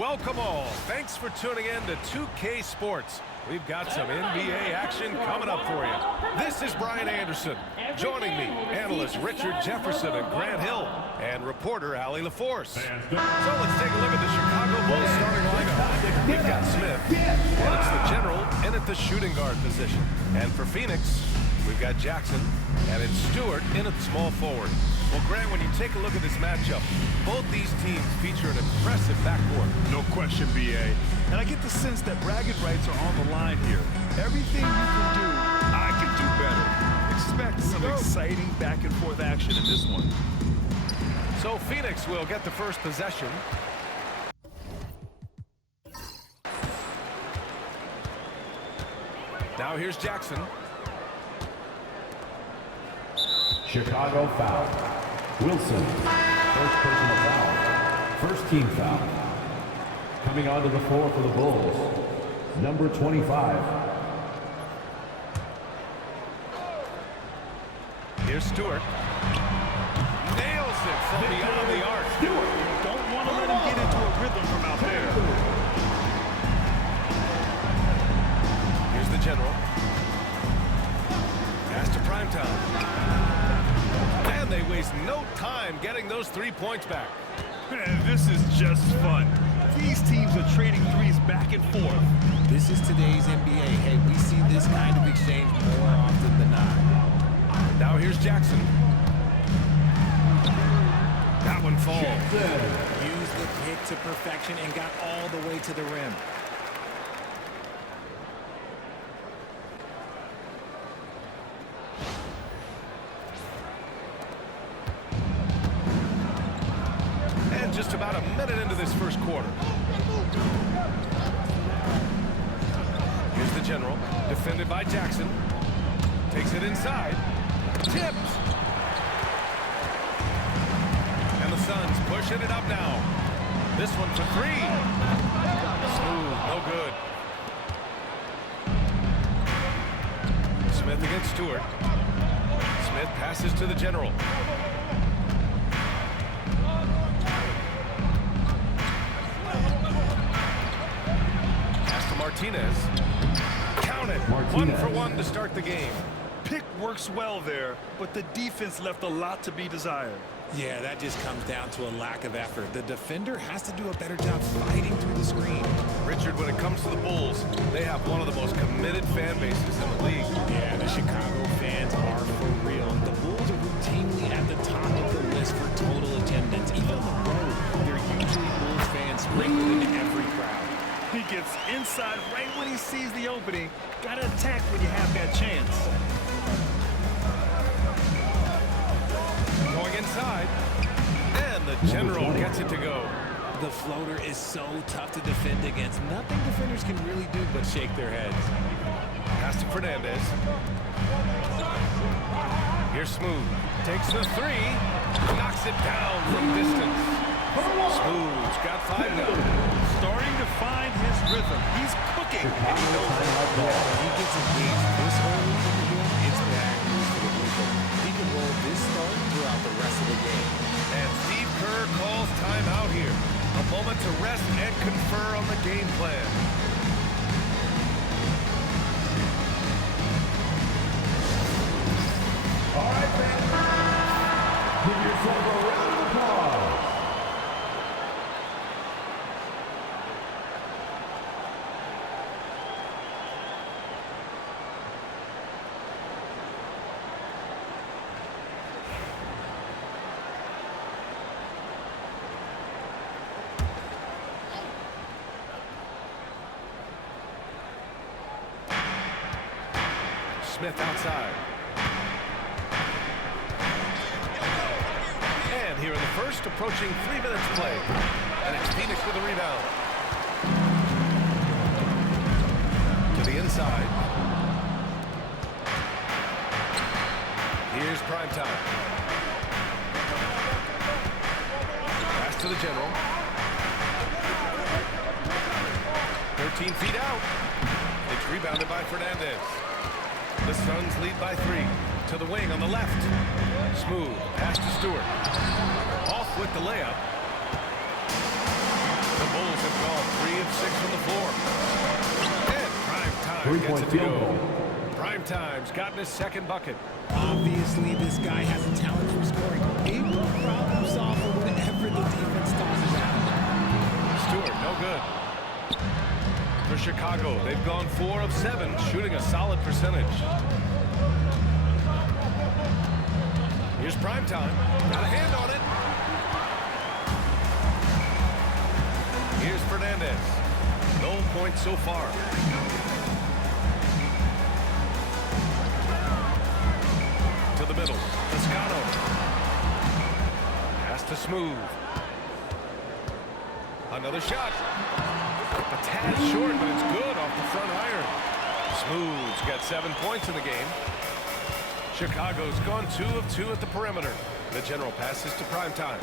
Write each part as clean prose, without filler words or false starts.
Welcome all. Thanks for tuning in to 2K Sports. We've got some NBA action coming up for you. This is Brian Anderson. Joining me, analysts Richard Jefferson and Grant Hill, and reporter Allie LaForce. So let's take a look at the Chicago Bulls starting lineup. We've got Smith, and it's the general in at the shooting guard position. And for Phoenix, we've got Jackson, and it's Stewart in at small forward. Well, Grant, when you take a look at this matchup, both these teams feature an impressive backcourt. No question, B.A. And I get the sense that bragging rights are on the line here. Everything you can do, I can do better. Expect some exciting back-and-forth action in this one. So Phoenix will get the first possession. Now here's Jackson. Chicago foul. Wilson, first personal foul. First team foul. Coming onto the floor for the Bulls, number 25. Here's Stewart. Nails it from beyond the arc. Stewart, don't want to let him get into a rhythm from out there. Here's the general. Pass to Primetime. And they waste no time getting those 3 points back. Man, this is just fun. These teams are trading threes back and forth. This is today's NBA. Hey, we see this kind of exchange more often than not. Now here's Jackson. That one falls. Used the pick to perfection and got all the way to the rim. Just about a minute into this first quarter. Here's the general, defended by Jackson. Takes it inside. Tipped. And the Suns pushing it up now. This one for three. Smooth, no good. Smith against Stewart. Smith passes to the general. Martinez. Count it. Martinez. 1 for 1 to start the game. Pick works well there, but the defense left a lot to be desired. Yeah, that just comes down to a lack of effort. The defender has to do a better job fighting through the screen. Richard, when it comes to the Bulls, they have one of the most committed fan bases in the league. Yeah, the Chicago fans are for real. The Bulls are routinely at the top of the list for total attendance. Even on the road, they're usually Bulls fans sprinkled into every crowd. He gets inside right when he sees the opening. Gotta attack when you have that chance. Going inside. And the general gets it to go. The floater is so tough to defend against. Nothing defenders can really do but shake their heads. Pass to Fernandez. Here's Smooth. Takes the three. Knocks it down from distance. Smooth's got 5 now. Starting to find his rhythm. He's cooking. And he knows it. When he gets engaged this early in the game, it's bad news for the Bulls. He can roll this start throughout the rest of the game. And Steve Kerr calls timeout here. A moment to rest and confer on the game plan. All right, man. Give yourself a round of applause. Smith outside. And here in the first, approaching 3 minutes play. And it's Phoenix with a rebound. To the inside. Here's Primetime. Pass to the general. 13 feet out. It's rebounded by Fernandez. The Suns lead by 3. To the wing on the left. Smooth. Pass to Stewart. Off with the layup. The Bulls have gone 3 of 6 from the floor. And Prime Time gets Three-point it to field go. goal. Prime Time's gotten his second bucket. Obviously, this guy has a talent for scoring. He will problem solve for whatever the defense tosses at him. Stewart, no good. For Chicago, they've gone 4 of 7, shooting a solid percentage. Here's Prime Time. Got a hand on it. Here's Fernandez. No points so far. To the middle. Toscano. Has to Smooth. Another shot. A tad short, but it's good off the front iron. Smooth's got 7 points in the game. Chicago's gone 2 of 2 at the perimeter. The general passes to Prime Time.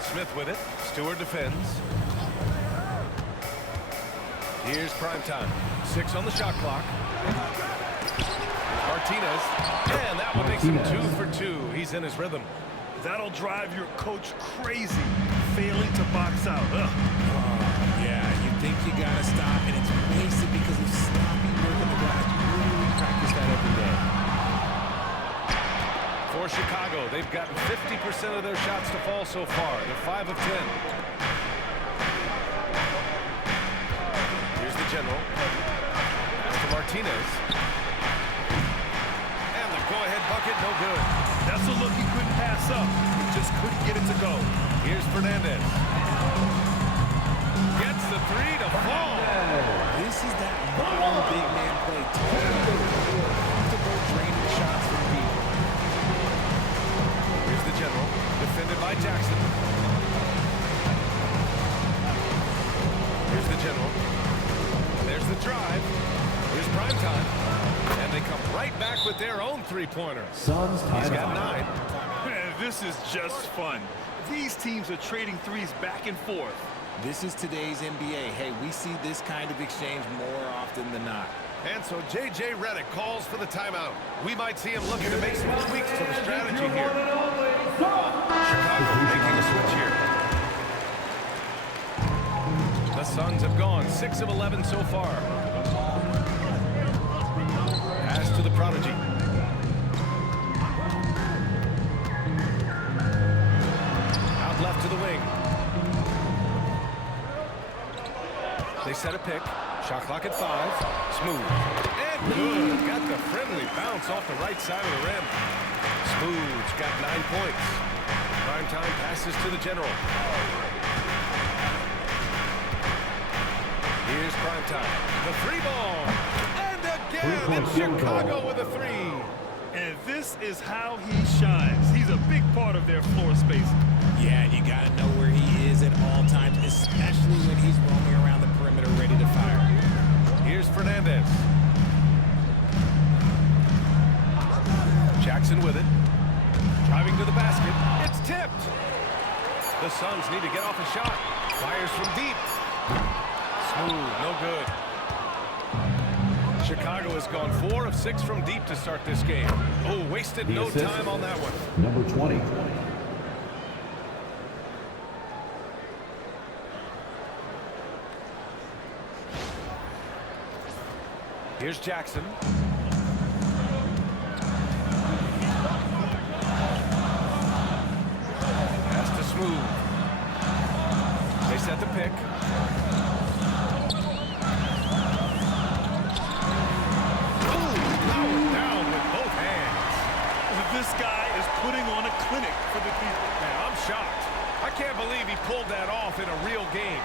Smith with it. Stewart defends. Here's Prime Time. 6 on the shot clock. Martinez. And that one makes him 2 for 2. He's in his rhythm. That'll drive your coach crazy, failing to box out. Yeah, you think you got to stop, and it's wasted because of sloppy work on the glass. You literally practice that every day. For Chicago, they've gotten 50% of their shots to fall so far. They're 5 of 10. Here's the general. Pass to Martinez. And the go-ahead bucket, no good. That's a look he couldn't pass up. He just couldn't get it to go. Here's Fernandez. Gets the 3 to fall. This is that modern big man play. Comfortable draining shots from deep. Here's the general. Defended by Jackson. Here's the general. There's the drive. Here's Prime Time. And they come right back with their own three-pointer. Suns He's tied got up. 9. Man, this is just fun. These teams are trading threes back and forth. This is today's NBA. Hey, we see this kind of exchange more often than not. And so J.J. Redick calls for the timeout. We might see him looking to make some tweaks to the strategy here. Chicago making a switch here. The Suns have gone 6 of 11 so far. Pass to the prodigy. Out left to the wing. They set a pick. Shot clock at 5. Smooth. And good. Got the friendly bounce off the right side of the rim. Smooth's got 9 points. Prime Time passes to the general. Here's Prime Time. The 3-ball. And again, it's Chicago with a 3. And this is how he shines. He's a big part of their floor space. Yeah, you got to know where he is at all times, especially when he's roaming around the perimeter ready to fire. Here's Fernandez. Jackson with it. Driving to the basket. It's tipped. The Suns need to get off a shot. Fires from deep. Smooth, no good. Chicago has gone 4 of 6 from deep to start this game. Oh, wasted no time on that one. Number 20. Here's Jackson. Pass to Smooth. They set the pick. This guy is putting on a clinic for the people. Man, I'm shocked. I can't believe he pulled that off in a real game.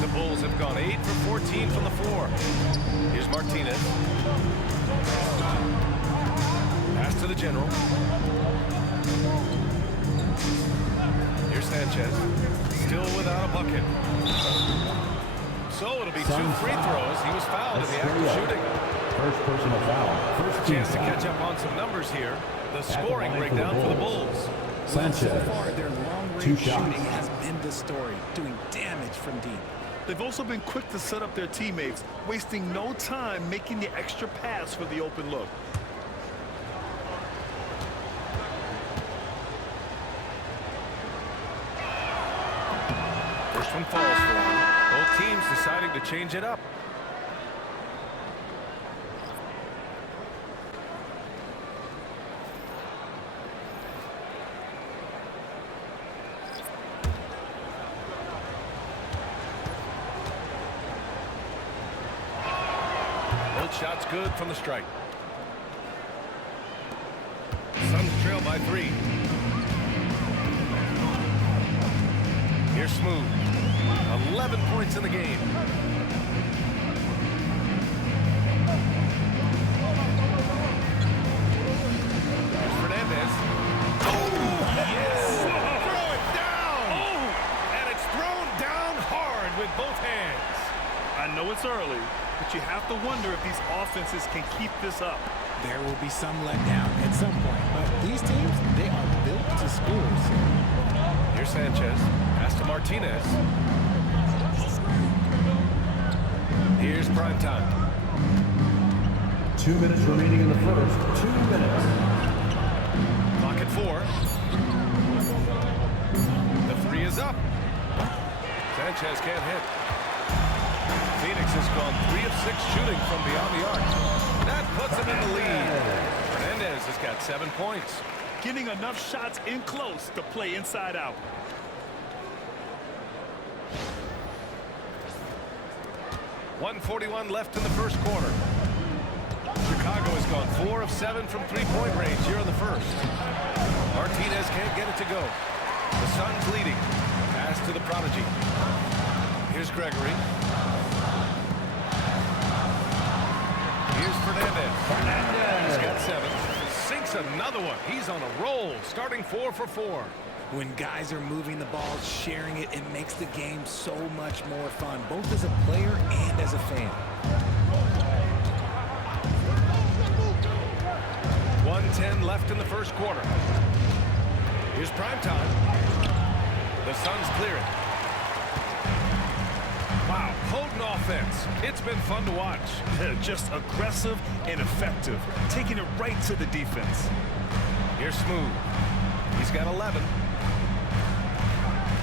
The Bulls have gone 8 for 14 from the floor. Here's Martinez. Pass to the general. Here's Sanchez. Still without a bucket. So it'll be 2 free throws. He was fouled in the act of shooting. First personal foul. First Chance to catch up on some numbers here. The scoring breakdown for the Bulls. Sanchez. So far, their long-range 2 shots. shooting has been the story, doing damage from deep. They've also been quick to set up their teammates, wasting no time making the extra pass for the open look. one falls for him. Both teams deciding to change it up. Both shots good from the strike. Suns trail by 3. Here's Smooth. 11 points in the game. Here's Fernandez. Oh, yes! Throw it down! Oh! And it's thrown down hard with both hands. I know it's early, but you have to wonder if these offenses can keep this up. There will be some letdown at some point, but these teams, they are built to score. Here's Sanchez. Pass to Martinez. Here's prime time. 2 minutes remaining in the first. 2 minutes. Clock at 4. The 3 is up. Sanchez can't hit. Phoenix has gone 3 of 6 shooting from beyond the arc. That puts him in the lead. Fernandez has got 7 points. Getting enough shots in close to play inside out. .141 left in the first quarter. Chicago has gone 4 of 7 from three-point range here in the first. Martinez can't get it to go. The Suns leading. Pass to the prodigy. Here's Gregory. Here's Fernandez. He's got 7. Sinks another one. He's on a roll, starting 4 for 4. When guys are moving the ball, sharing it, it makes the game so much more fun, both as a player and as a fan. 1:10 left in the first quarter. Here's prime time. The Suns clear it. Wow, potent offense. It's been fun to watch. Just aggressive and effective, taking it right to the defense. Here's Smooth. He's got 11.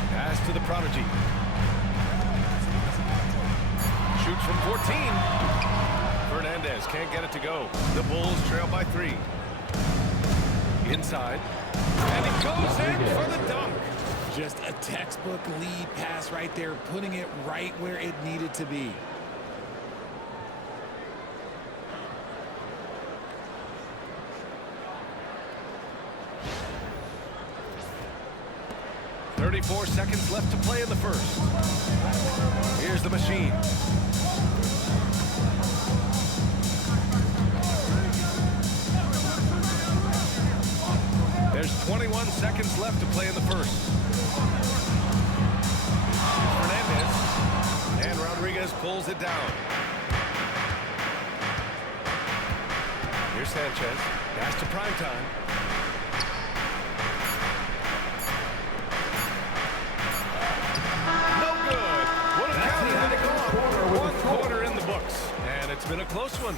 Pass to the prodigy. Shoots from 14. Fernandez can't get it to go. The Bulls trail by 3. Inside. And he goes in for the dunk. Just a textbook lead pass right there, putting it right where it needed to be. .34 seconds left to play in the first. Here's the machine. There's 21 seconds left to play in the first. Fernandez. And Rodriguez pulls it down. Here's Sanchez. Pass to primetime. No good. What a counter had it gone. 1 quarter in the books. And it's been a close one.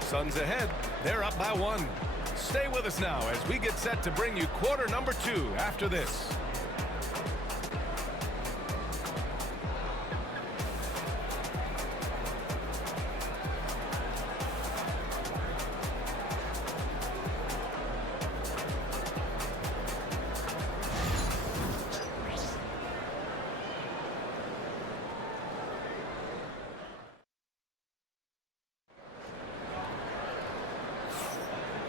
Suns ahead. They're up by 1. Stay with us now as we get set to bring you quarter number 2 after this.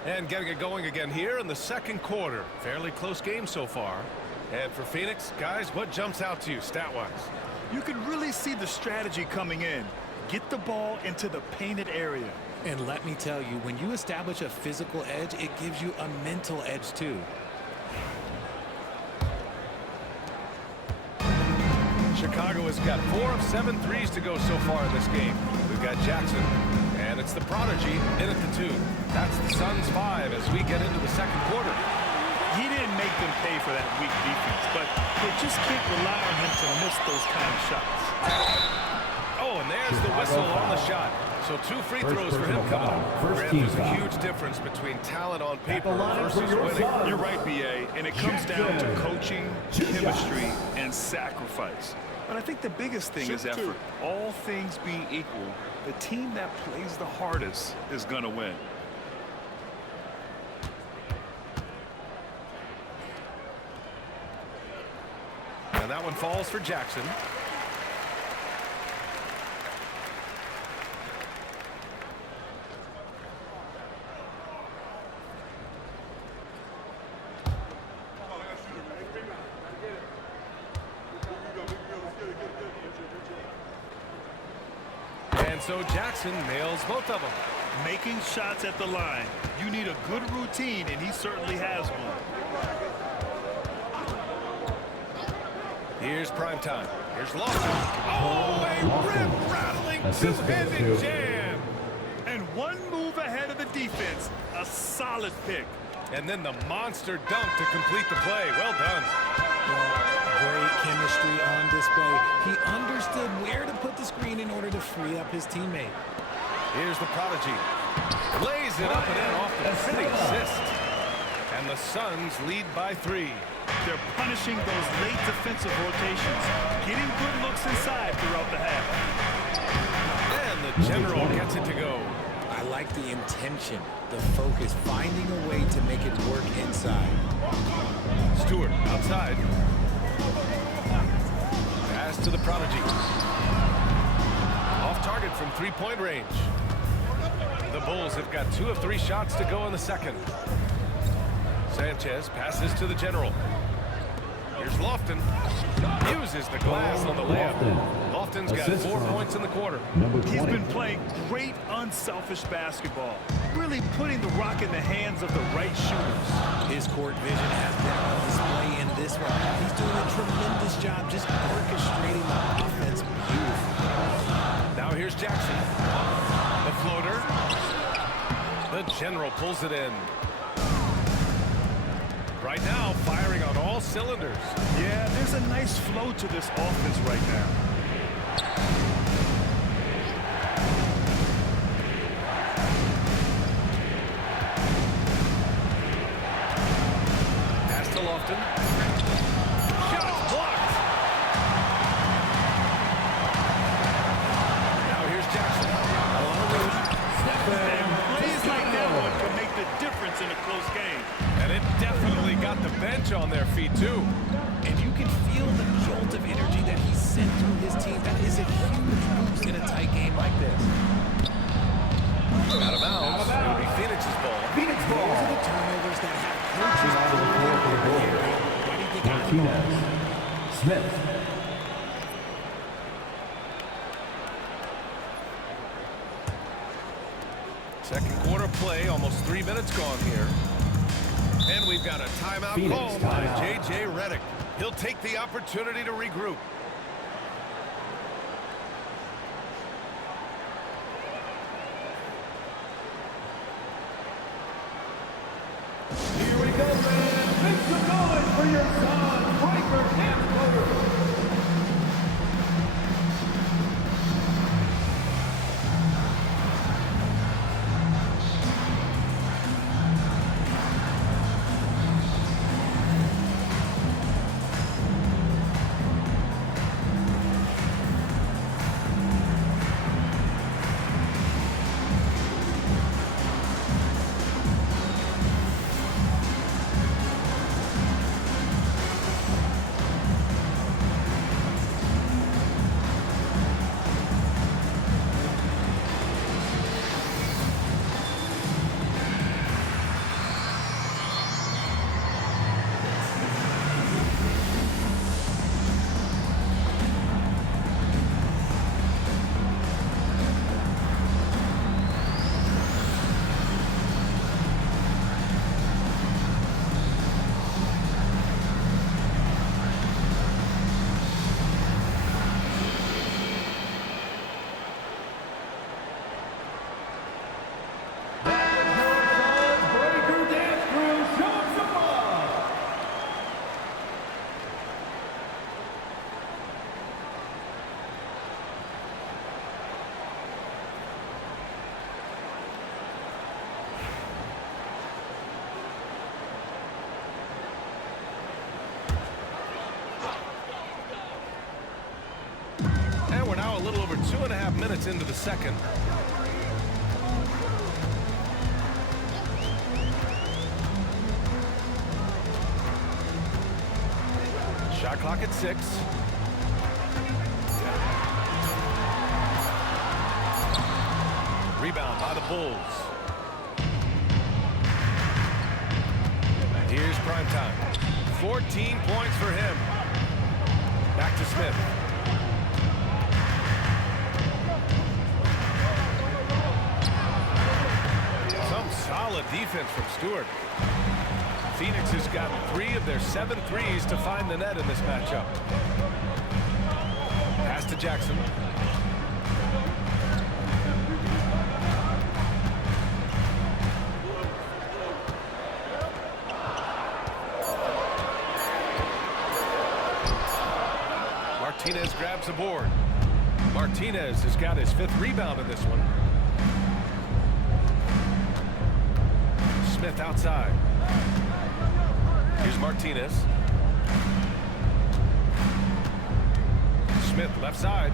And getting it going again here in the second quarter. Fairly close game so far. And for Phoenix, guys, what jumps out to you stat-wise? You can really see the strategy coming in. Get the ball into the painted area. And let me tell you, when you establish a physical edge, it gives you a mental edge too. Chicago has got 4 of 7 threes to go so far in this game. We've got Jackson. And it's the prodigy in at the 2. That's the Suns 5 as we get into the second quarter. He didn't make them pay for that weak defense, but they just can't rely on him to miss those kind of shots. Oh, and there's the whistle on the shot. So 2 free throws for him coming up. There's a huge difference between talent on paper versus winning. You're right, B.A., and it comes down to coaching, chemistry, and sacrifice. But I think the biggest thing is effort. All things being equal, the team that plays the hardest is going to win. And that one falls for Jackson. And so Jackson nails both of them. Making shots at the line. You need a good routine, and he certainly has one. Here's prime time. Here's Lofton. Oh, a rib-rattling two-handed jam. And one move ahead of the defense. A solid pick. And then the monster dunk to complete the play. Well done. Great chemistry on display. He understood where to put the screen in order to free up his teammate. Here's the prodigy. Lays it up and in off the pretty assist. And the Suns lead by 3. They're punishing those late defensive rotations, getting good looks inside throughout the half. And the general gets it to go. I like the intention, the focus, finding a way to make it work inside. Stewart outside. Pass to the prodigy. Off target from three-point range. The Bulls have got 2 of 3 shots to go in the second. Sanchez passes to the general. Here's Lofton. Uses the glass on the layup. Lofton's got 4 points in the quarter. He's been playing great unselfish basketball, really putting the rock in the hands of the right shooters. His court vision has been on display in this one. He's doing a tremendous job just orchestrating the offense beautifully. Now here's Jackson. The floater. The general pulls it in. Right now, firing on all cylinders. Yeah, there's a nice flow to this offense right now. Pass to Lofton. Shot blocked. Now here's Jackson. And plays like that one can make the difference in a close game. And it definitely got the bench on their feet, too. And you can feel the jolt of energy that he sent through his team. That is a huge boost in a tight game like this. Out of bounds. It'll be Phoenix's ball. Phoenix ball. Those are the turnovers that have coaches Out of the floor for the Bulls. Why do you think Martinez. Smith. Second quarter play, almost 3 minutes gone here. And we've got a timeout Phoenix called by timeout. J.J. Redick. He'll take the opportunity to regroup. Here we go, man. Make some noise for your son, Riker Hamburger. little over 2.5 minutes into the second. Shot clock at 6. Rebound by the Bulls. Here's prime time. 14 points for him. Back to Smith. Some solid defense from Stewart. Phoenix has got 3 of their 7 threes to find the net in this matchup. Pass to Jackson. Martinez grabs the board. Martinez has got his 5th rebound in this one. Smith outside. Here's Martinez. Smith left side.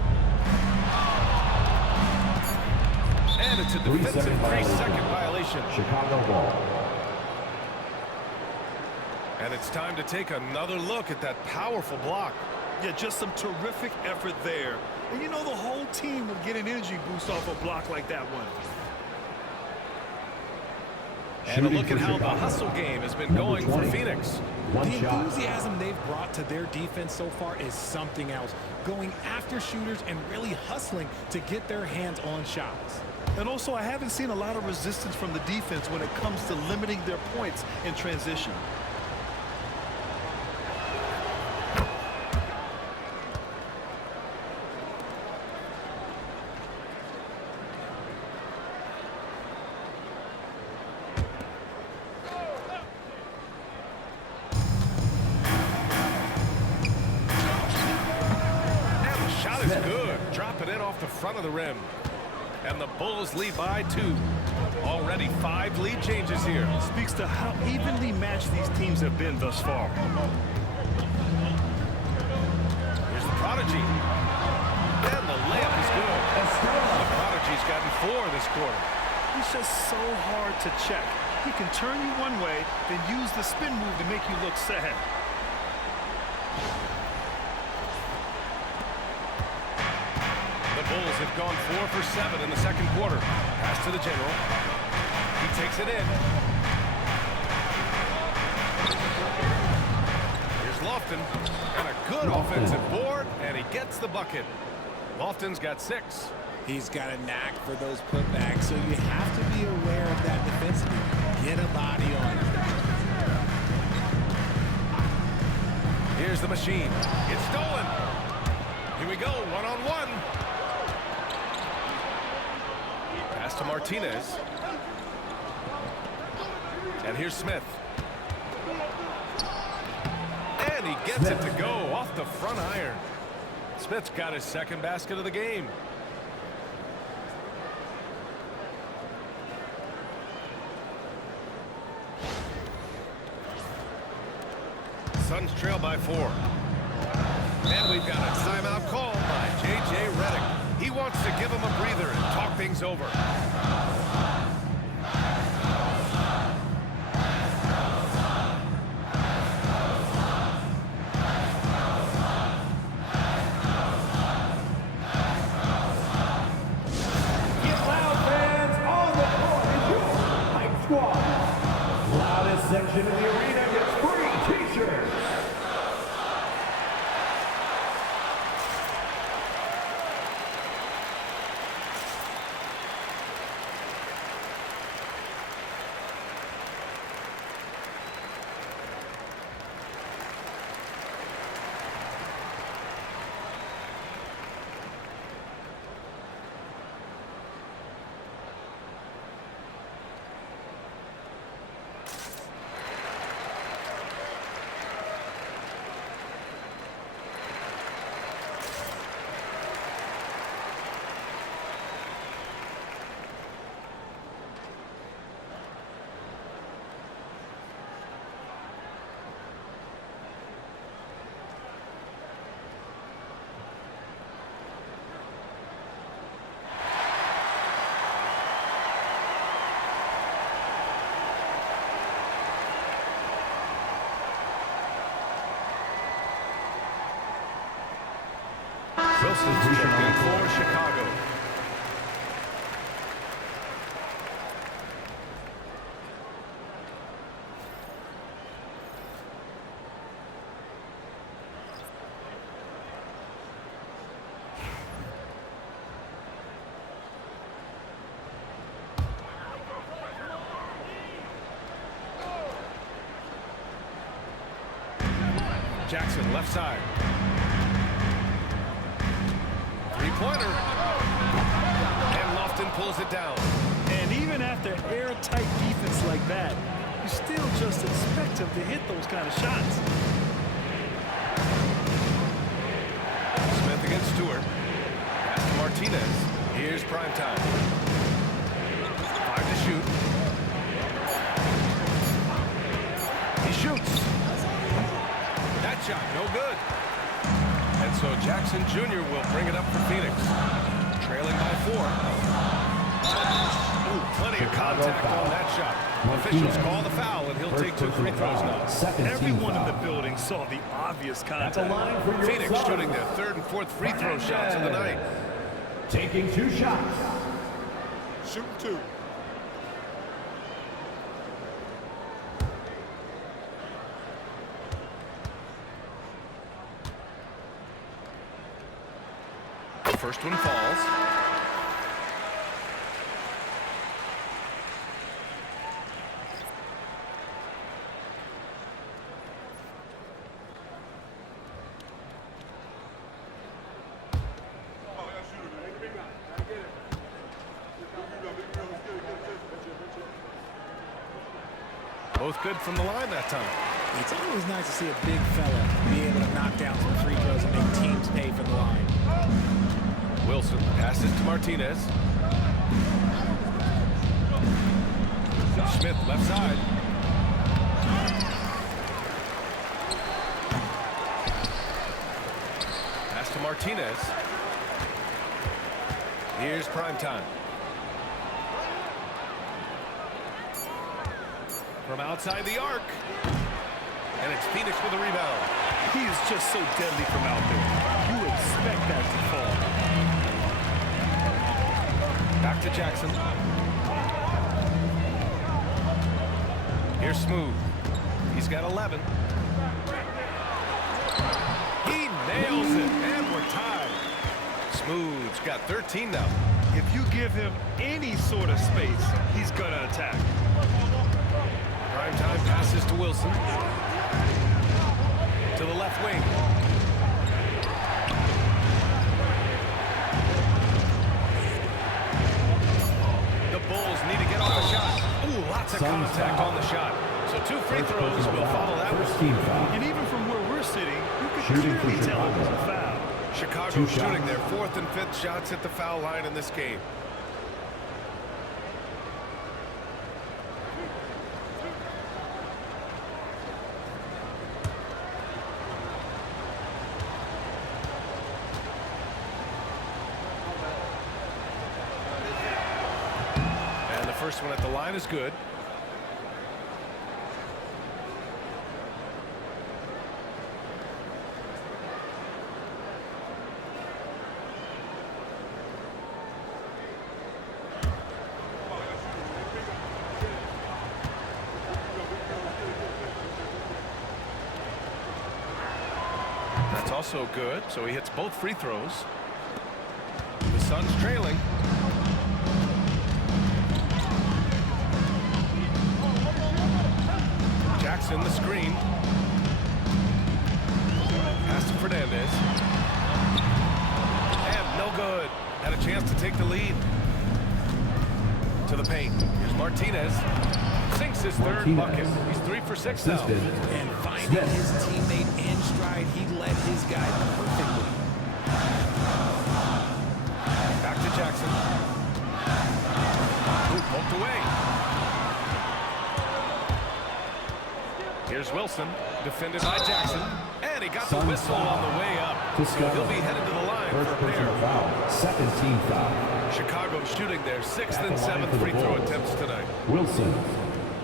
And it's a defensive 3-second violation. Chicago ball. And it's time to take another look at that powerful block. Yeah, just some terrific effort there. And you know the whole team will get an energy boost off a block like that one. And a look at how the hustle game has been going for Phoenix. The enthusiasm they've brought to their defense so far is something else. Going after shooters and really hustling to get their hands on shots. And also, I haven't seen a lot of resistance from the defense when it comes to limiting their points in transition. The front of the rim, and the Bulls lead by 2. Already 5 lead changes here. Speaks to how evenly matched these teams have been thus far. Here's the Prodigy, and the layup is good. The Prodigy's gotten 4 this quarter. He's just so hard to check. He can turn you one way, then use the spin move to make you look sad. The Bulls have gone 4 for 7 in the second quarter. Pass to the general. He takes it in. Here's Lofton. And a good offensive board, and he gets the bucket. Lofton's got 6. He's got a knack for those putbacks, so you have to be aware of that defensively. Get a body on him. Here's the machine. It's stolen. Here we go, one-on-one. Pass to Martinez. And here's Smith. And he gets it to go off the front iron. Smith's got his 2nd basket of the game. Suns trail by 4. And we've got a timeout called by J.J. Redick. He wants to give him a breather and talk things over. Get loud, fans! On the court is your Hype Squad. Loudest section in the arena gets free t-shirts. Wilson's checked in for Chicago. Jackson, left side. Three-pointer. And Lofton pulls it down. And even after airtight defense like that, you still just expect him to hit those kind of shots. Smith against Stewart. Pass to Martinez. Here's prime time. 5 to shoot. He shoots. That shot, no good. And so Jackson Jr. will bring it up for Phoenix. Trailing by 4. Ooh, plenty of contact on that shot. Officials call the foul, and he'll take 2 free throws now. Everyone in the building saw the obvious contact. Phoenix shooting their 3rd and 4th free throw shots of the night. Taking 2 shots. Shoot 2. First one falls. Both good from the line that time. It's always nice to see a big fella be able to knock down some free throws and make teams pay for the line. Wilson passes to Martinez. Smith left side. Pass to Martinez. Here's prime time. From outside the arc. And it's Phoenix with the rebound. He is just so deadly from out there. You expect that to fall. Back to Jackson. Here's Smooth. He's got 11. He nails it, and we're tied. Smooth's got 13 now. If you give him any sort of space, he's going to attack. Primetime passes to Wilson. To the left wing. The Bulls need to get off a shot. Ooh, lots of contact on the shot. So 2 free throws will follow that one. And even from where we're sitting, you can clearly tell it was a foul. Chicago shooting their 4th and 5th shots at the foul line in this game. First one at the line is good. That's also good, so he hits both free throws. The Suns trailing. Jackson, the screen. Pass to Fernandez. And no good. Had a chance to take the lead. To the paint. Here's Martinez. Sinks his 3rd bucket. He's 3 for 6 now. And finding his teammate in stride, he led his guy perfectly. Back to Jackson. Ooh, poked away. Here's Wilson, defended by Jackson, and he got the whistle on the way up. So he'll be headed to the line for a pair. 2nd team foul. Chicago shooting their 6th and 7th free throw attempts tonight. Wilson,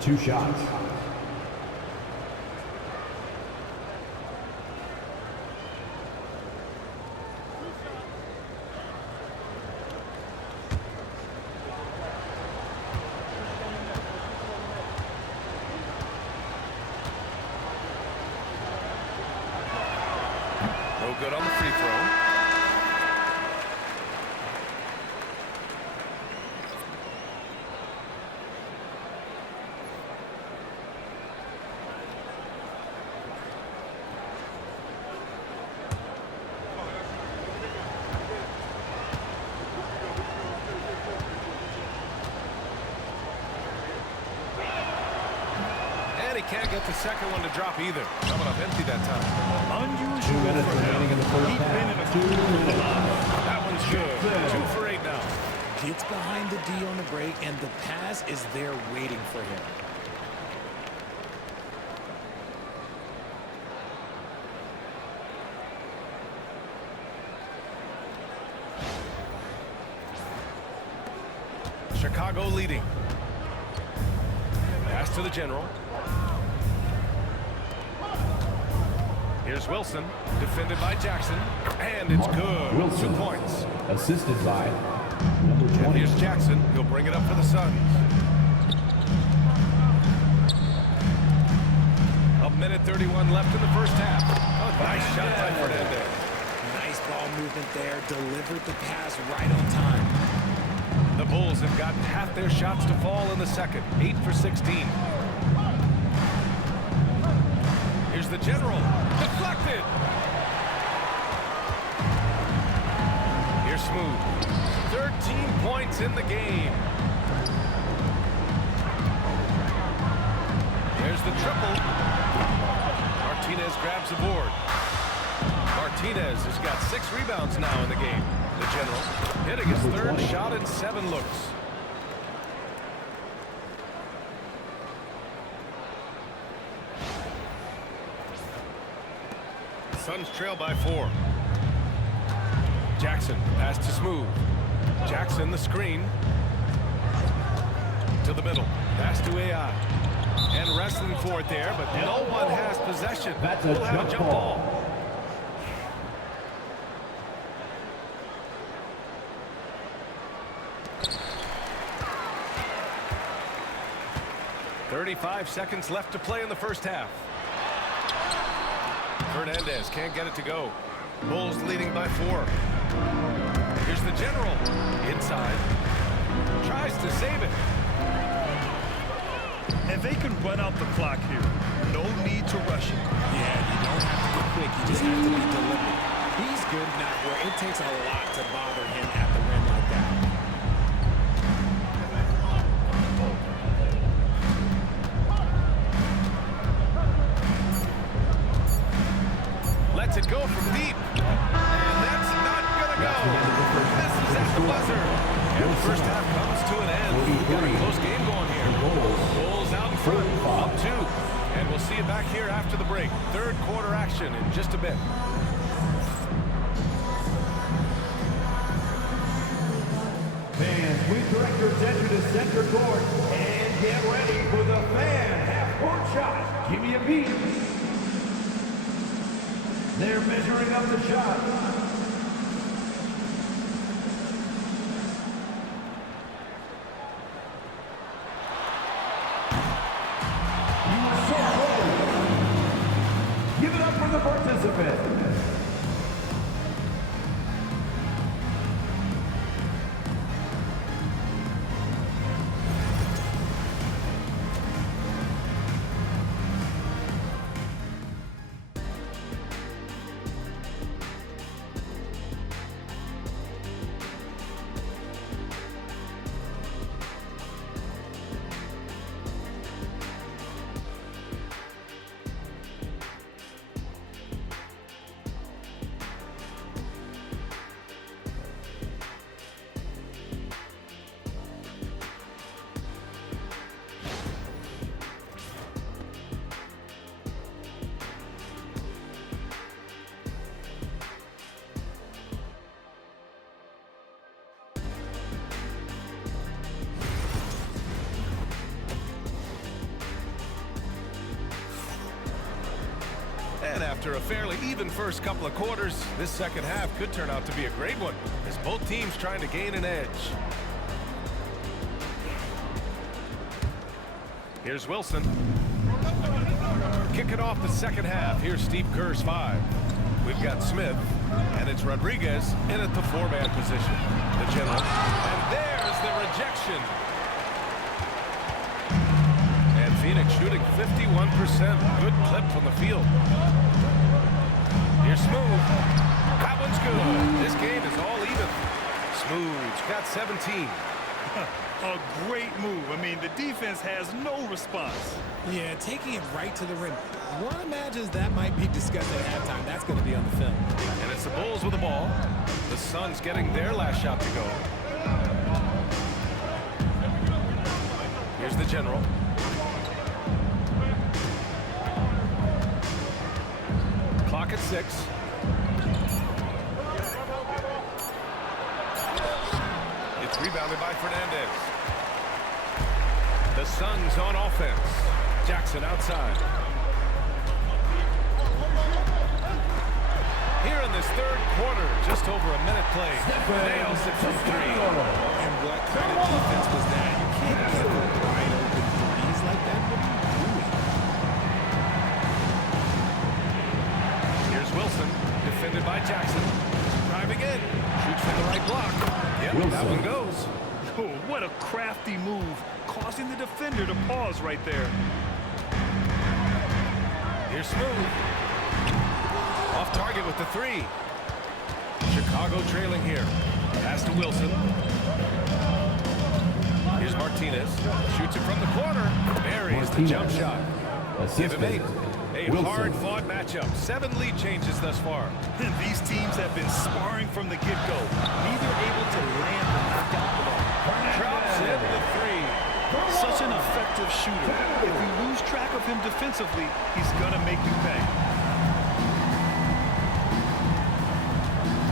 2 shots. No good on the free throw. He can't get the second one to drop either. Coming up empty that time. Unusual 2 minutes for remaining in him. the first He's been in half. a 2 minutes. That one's good. 2 for 8 now. Gets behind the D on the break, and the pass is there waiting for him. Chicago leading. Pass to the general. Here's Wilson, defended by Jackson, and it's good. Wilson. 2 points. Assisted by number And 20. here's Jackson. He'll bring it up for the Suns. A minute 31 left in the first half. Oh, nice shot by Fernandez. Nice ball movement there. Delivered the pass right on time. The Bulls have gotten half their shots to fall in the second. 8 for 16. Here's the general. Deflected. Here's Smooth. 13 points in the game. There's the triple. Martinez grabs the board. Martinez has got 6 rebounds now in the game. The general hitting his Number 3rd 20. shot in 7 looks. Suns trail by 4. Jackson pass to Smooth. Jackson the screen. To the middle. Pass to AI. And wrestling for it there, but no one has possession. That's a We'll have jump ball. 35 seconds left to play in the first half. Fernandez can't get it to go. Bulls leading by 4. Here's the general. Inside. Tries to save it. And they can run out the clock here. No need to rush it. Yeah, you don't have to get quick. You just have to be deliberate. He's good enough where it takes a lot to bother him at the rim like that. Lets it go from deep. And that's not going to go. Misses at the buzzer. And the first half comes to an end. We've got a close game going here. Bulls out in front, up 2. And we'll see you back here after the break. 3rd quarter action in just a bit. Fans, we direct your attention to center court and get ready for the fan half-court shot. Give me a beat. They're measuring up the shot. You were so close. Give it up for the participant. And after a fairly even first couple of quarters, this second half could turn out to be a great one, as both teams trying to gain an edge. Here's Wilson. Kicking off the second half. Here's Steve Kerr's 5. We've got Smith, and it's Rodriguez in at the 4-man position. The general, and there's the rejection. And Phoenix shooting 51%. Good clip from the field. Here's Smooth. That one's good. This game is all even. Smooth's got 17. A great move. I mean, the defense has no response. Yeah, taking it right to the rim. One imagines that might be discussed at halftime. That's going to be on the film. And it's the Bulls with the ball. The Suns getting their last shot to go. Here's the general. Clock at 6. It's rebounded by Fernandez. The Suns on offense. Jackson outside. Here in this third quarter, just over a minute played. Nails it from 3. And what kind of defense was that? You can't give them wide open threes like that. What are you doing? Here's Wilson, defended by Jackson. Driving in, shoots from the right block. Yep, Wilson. that one goes. Oh, what a crafty move, causing the defender to pause right there. Here's Smooth. Off target with the 3. Chicago trailing here. Pass to Wilson. Here's Martinez. Shoots it from the corner. Buries the jump shot. Give him 8. A hard-fought matchup. 7 lead changes thus far. And these teams have been sparring from the get-go. Neither able to land the knockout ball. Drops in the 3. Such an effective shooter. If you lose track of him defensively, he's gonna make you pay.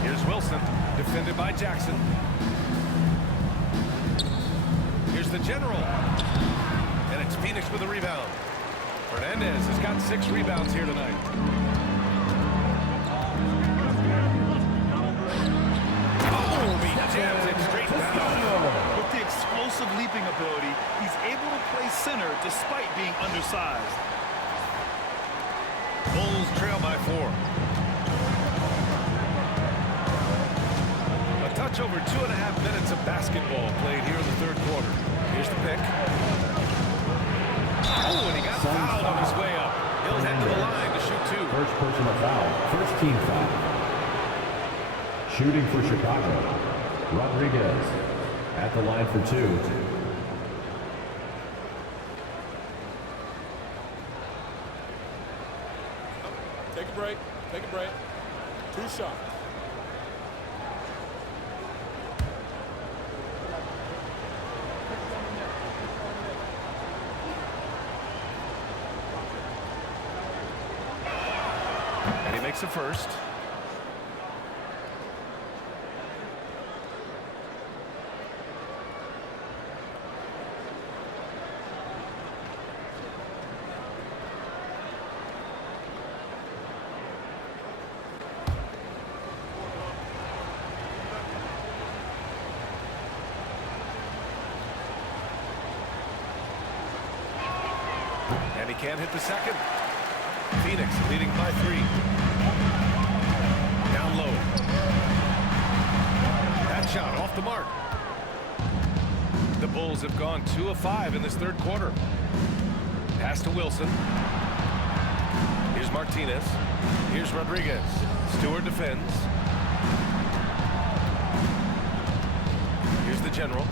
Here's Wilson, defended by Jackson. Here's the general. And it's Phoenix with a rebound. Fernandez has got 6 rebounds here tonight. Oh, he jams it straight down. With the explosive leaping ability, he's able to play center despite being undersized. Bulls trail by 4. A touch over 2.5 minutes of basketball played here in the third quarter. Here's the pick. Oh, and he got fouled on his way up. He'll head to the line to shoot 2. First personal foul. First team foul. Shooting for Chicago. Rodriguez at the line for 2. Take a break. Take a break. 2 shots. And he makes the first. And he can't hit the second. Phoenix leading by 3. Down low. That shot off the mark. The Bulls have gone 2 of 5 in this third quarter. Pass to Wilson. Here's Martinez. Here's Rodriguez. Stewart defends. Here's the general.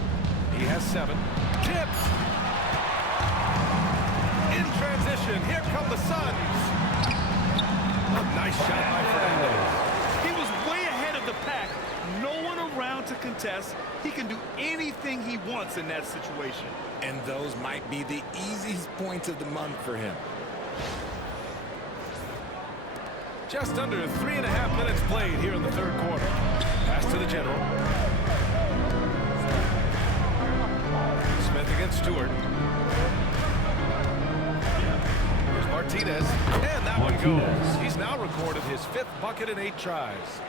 He has 7. Tipped. In transition, here come the Suns. A nice shot by Fernandez. He was way ahead of the pack. No one around to contest. He can do anything he wants in that situation. And those might be the easiest points of the month for him. Just under 3.5 minutes played here in the third quarter. Pass to the general. Smith against Stewart. Here's Martinez. And that one goes. He's now recorded his 5th bucket in 8 tries.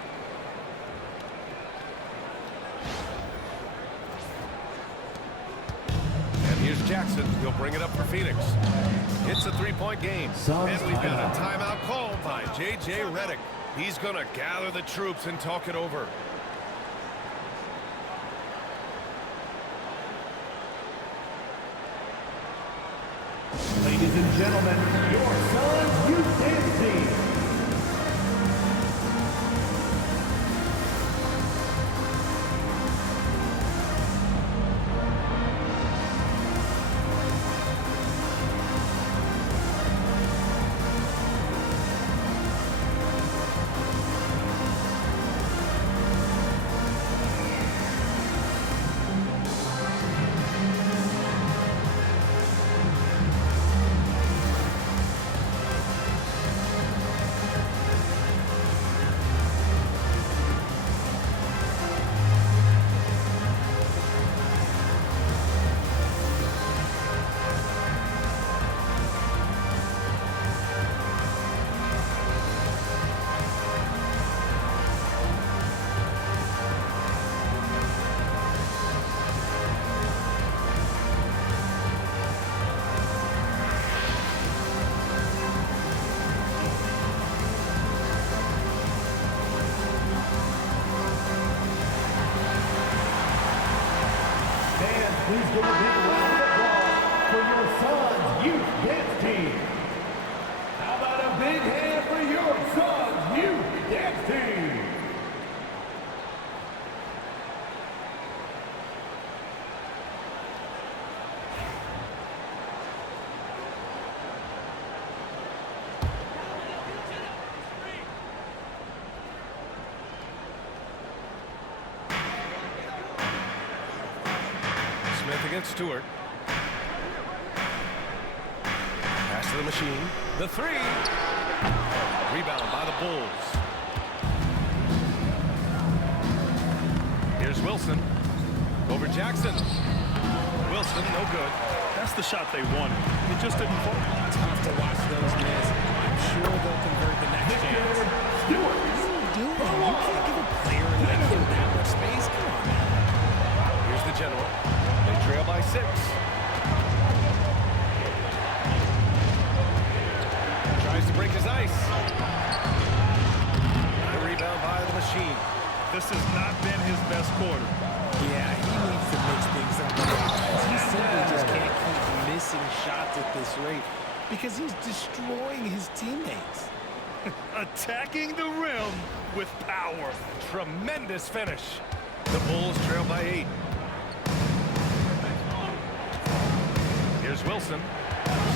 And here's Jackson. He'll bring it up for Phoenix. It's a 3-point game. And we've got a timeout called by J.J. Redick. He's going to gather the troops and talk it over. Ladies and gentlemen, your son's youth dance team. Please give a big round of applause for your son's youth dance team. How about a big hand for your son's youth dance team? Smith against Stewart. Pass to the machine. The three. Rebound by the Bulls. Here's Wilson. Over Jackson. Wilson, no good. That's the shot they wanted. It just didn't fall. Tough to watch those miss. I'm sure they'll convert the next chance. Stewart. What are you doing? You can't give a player like him that much space. Come on, man. Here's the general. They trail by 6. Tries to break his ice. The rebound by the machine. This has not been his best quarter. Yeah, he needs to mix things up. He simply just can't keep missing shots at this rate because he's destroying his teammates. Attacking the rim with power. Tremendous finish. The Bulls trail by 8. Here's Wilson.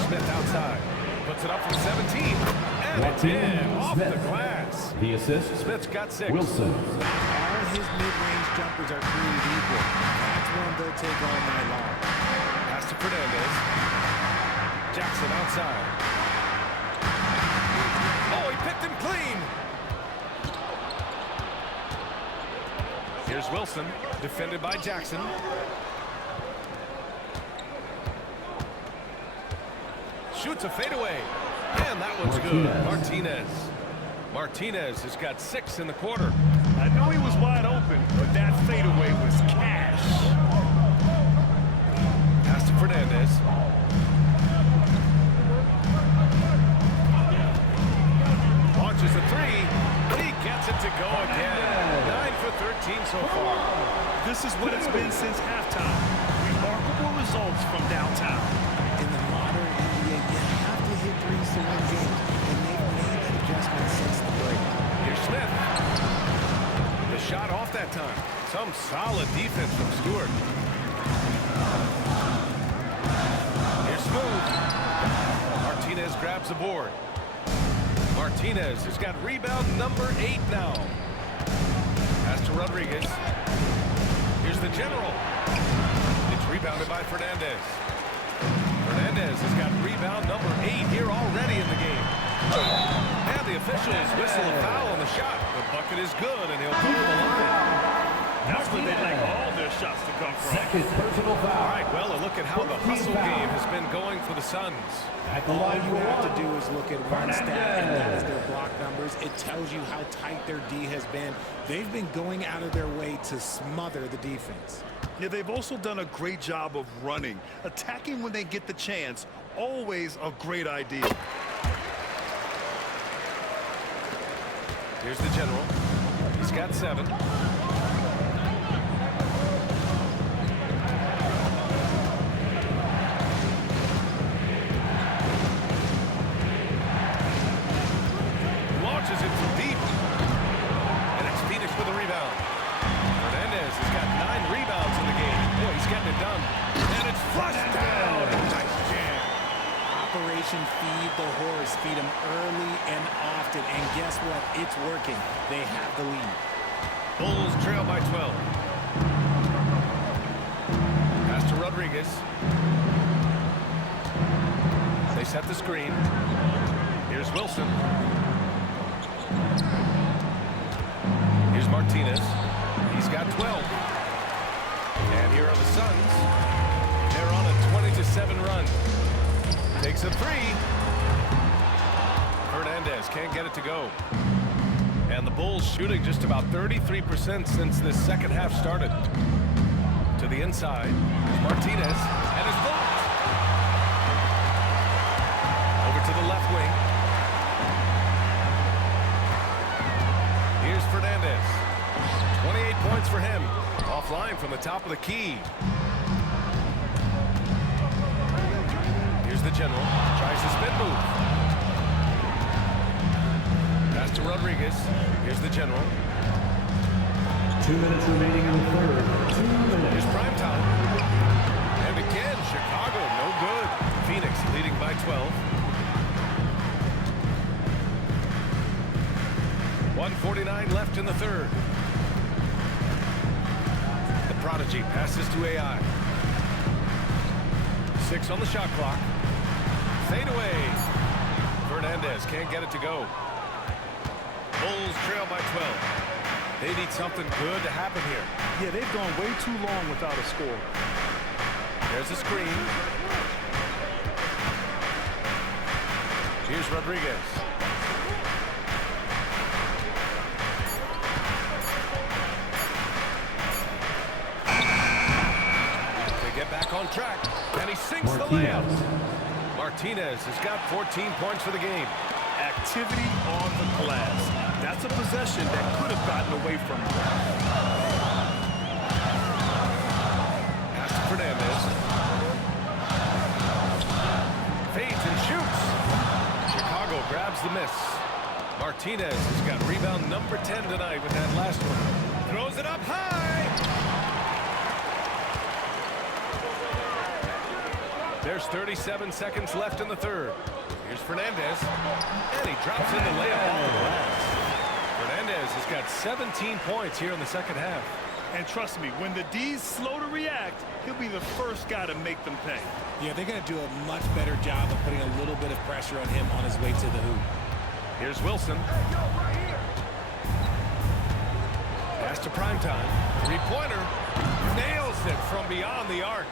Smith outside. Puts it up from 17. And it's in. Off the glass. The assist. Smith's got 6. Wilson. All his mid-range jumpers are created equal. That's one they'll take all night long. Pass to Fernandez. Jackson outside. Oh, he picked him clean. Here's Wilson. Defended by Jackson. Shoots a fadeaway. And that one's good. Martinez has got 6 in the quarter. I know he was wide open, but that fadeaway was cash. Pass to Fernandez. Launches a 3. He gets it to go again. 9 for 13 so far. This is what it's been since halftime. Remarkable results from downtown. In the modern NBA, you have to hit threes to win games, and they've made that adjustment since the break. Here's Smith. The shot off that time. Some solid defense from Stewart. Here's Smooth. Martinez grabs the board. Martinez has got rebound number 8 now. Pass to Rodriguez. Here's the general. It's rebounded by Fernandez. Fernandez has got rebound number 8 here already in the game. And the officials whistle a foul on the shot. The bucket is good, and he'll go to the line. That's where they like all their shots to come from. Second personal foul. All right, well, a look at how the hustle game has been going for the Suns. At the All line you for have one. to do is look at one stat, and that is their block numbers. It tells you how tight their D has been. They've been going out of their way to smother the defense. Yeah, they've also done a great job of running. Attacking when they get the chance, always a great idea. Here's the general. He's got 7. Launches it from deep. And it's Phoenix with a rebound. Hernandez has got 9 rebounds in the game. Boy, he's getting it done. And it's flushed down. Nice jam. Operation Feed the Horse. Feed him early and often. And guess what? It's working. They have the lead. Bulls trail by 12. Pass to Rodriguez. They set the screen. Here's Wilson. Here's Martinez. He's got 12. And here are the Suns. They're on a 20-7 run. Takes a 3. Hernandez can't get it to go. And the Bulls shooting just about 33% since this second half started. To the inside. Here's Martinez. And it's blocked. Over to the left wing. Here's Fernandez. 28 points for him. Offline from the top of the key. Here's the general. Tries the spin move. Pass to Rodriguez. Here's the general. 2 minutes remaining in the third. 2 minutes. Here's prime time. And again, Chicago, no good. Phoenix leading by 12. 1:49 left in the third. The Prodigy passes to AI. 6 on the shot clock. Fade away. Fernandez can't get it to go. Bulls trail by 12. They need something good to happen here. Yeah, they've gone way too long without a score. There's a screen. Here's Rodriguez. They get back on track, and he sinks the layup. Martinez has got 14 points for the game. Activity on the glass. That's a possession that could have gotten away from him. Pass to Fernandez. Fades and shoots. Chicago grabs the miss. Martinez has got rebound number 10 tonight with that last one. Throws it up high. There's 37 seconds left in the third. Here's Fernandez. And he drops in the layup off the glass. Fernandez has got 17 points here in the second half. And trust me, when the D's slow to react, he'll be the first guy to make them pay. Yeah, they're going to do a much better job of putting a little bit of pressure on him on his way to the hoop. Here's Wilson. Pass to Primetime. 3-pointer. Nails it from beyond the arc.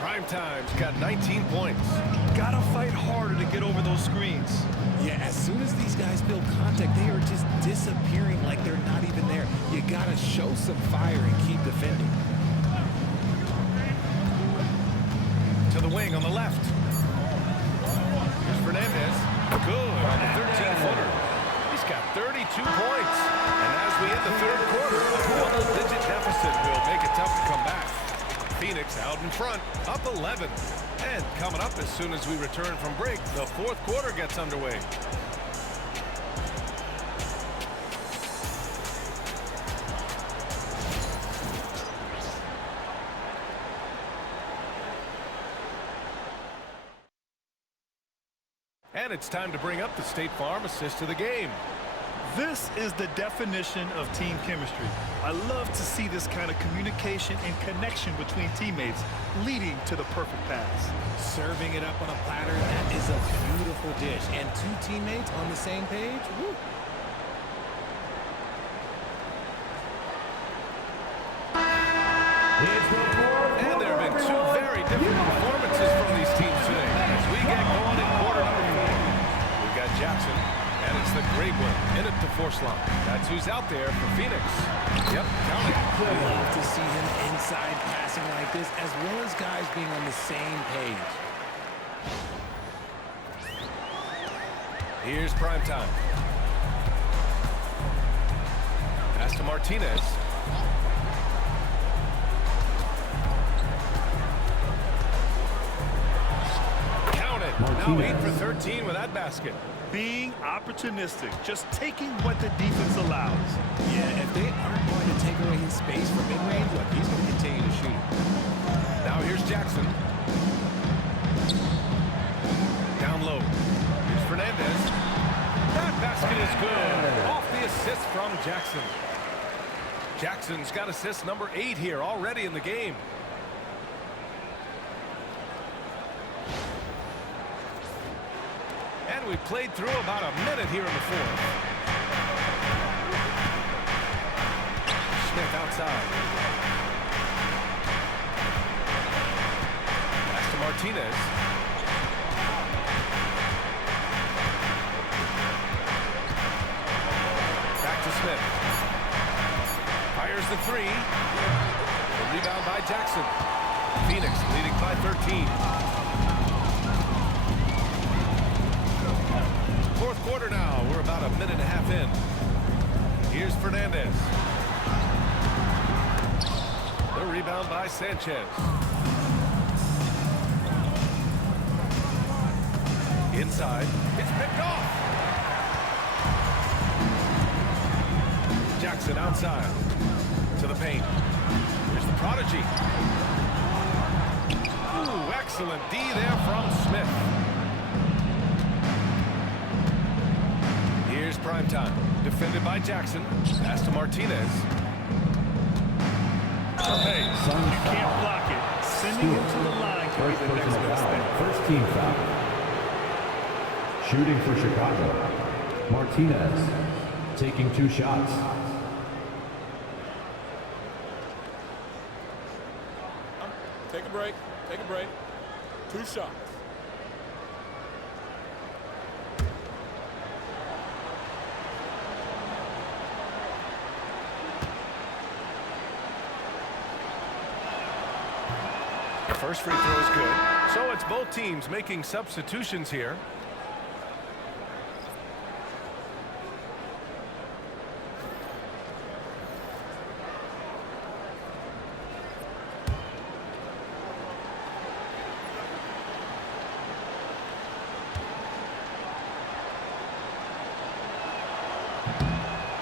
Primetime's got 19 points. Gotta fight harder to get over those screens. Yeah, as soon as these guys build contact, they are just disappearing like they're not even there. You gotta show some fire and keep defending. To the wing on the left. Here's Fernandez. Good on the 13-footer. He's got 32 points. And as we end the third quarter, a double-digit deficit will make it tough to come back. Phoenix out in front, up 11. And coming up as soon as we return from break, the fourth quarter gets underway. And it's time to bring up the State Farm assist of the game. This is the definition of team chemistry. I love to see this kind of communication and connection between teammates leading to the perfect pass. Serving it up on a platter, that is a beautiful dish. And two teammates on the same page, woo. And there have been two very different performances from these teams today. As we get going in quarter number 4, we've got Jackson. And it's the great one in at the force line. That's who's out there for Phoenix. Yep, counting. We love to see him inside passing like this, as well as guys being on the same page. Here's Primetime. Pass to Martinez. Count it. Now 8 for 13 with that basket. Being opportunistic, just taking what the defense allows. Yeah, if they aren't going to take away his space from mid-range, look, he's going to continue to shoot. Now here's Jackson. Down low. Here's Fernandez. That basket is good. Off the assist from Jackson. Jackson's got assist number 8 here already in the game. And we played through about a minute here in the fourth. Smith outside. Pass to Martinez. Back to Smith. Fires the 3. The rebound by Jackson. Phoenix leading by 13. Fourth quarter now. We're about a minute and a half in. Here's Fernandez. The rebound by Sanchez. Inside. It's picked off. Jackson outside. To the paint. Here's the prodigy. Ooh, excellent D there from Smith. Here's prime time. Defended by Jackson. Pass to Martinez. Hey, You can't block it. Sending him to the line can be the next best thing. First team foul. Shooting for Chicago. Martinez taking 2 shots. Take a break. Take a break. 2 shots. first free throw is good. So it's both teams making substitutions here.